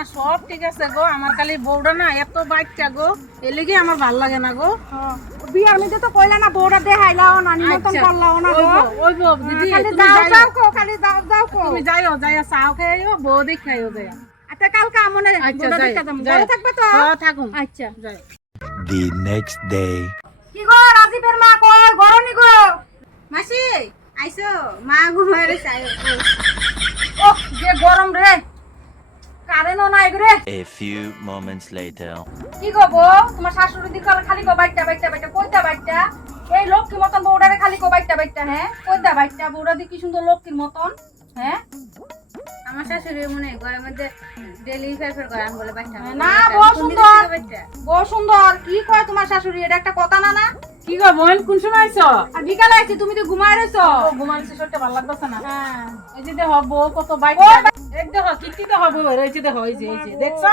না সব ঠিক আছে গো, আমার খালি বউটা না এত বাচ্চা গো, এর লিগে আমার ভাল লাগে না গো। বিয়ার মধ্যে তো কইলা না বউরা দেখাইলাও না নিমন্ত্রণ করলাও না গো। ওই বউ দিদি খালি তুমি যাও যাইও, যাও কো, খালি যাও যাও কো। তুমি যাইও, যাইয়া চাও খাইও, বউ দেখাইও যাইয়া। আচ্ছা কালকে আমনে আচ্ছা, বউরা যাই, দেখা যাম, যাই। বড় থাকবে তো। হ্যাঁ থাকুন, আচ্ছা যাই। The next day. কি গো রাজীবের মা কই গরনি গো? মাসি আইসো, মা ঘুমাইরে চাই। ও যে গরম রে, কারেন্টও নাই গো রে। A few moments later. কি গো বউ, তোমার শাশুড়ি দিকে খালি গো বাইটা বাইটা বাইটা কইতা বাইটা। এই লক্ষ্মী মতন বউডারে খালি গো বাইটা বাইটা, হ্যাঁ কইতা বাইটা বউডা দি কি সুন্দর লক্ষ্মীর মতন, হ্যাঁ। আমার শাশুড়ি মনে হয় ঘরের মধ্যে ডেলি ফেরফের করে আমি বলে বাচ্চা না বউ সুন্দর, বউ সুন্দর। কি কয় তোমার শাশুড়ি, এটা একটা কথা না না। কি গো বোন, কোন সময় আইছো? আর বিকালে আইছি, তুমি তো ঘুমায় রইছো। ঘুমাইছি, শরীরটা ভালো লাগতেছে না। হ্যাঁ এই যে দেখো বউ কত বাচ্চা, এই দেখো কীর্তি দেখো বউ, এই যে দেখো, এই যে দেখছো?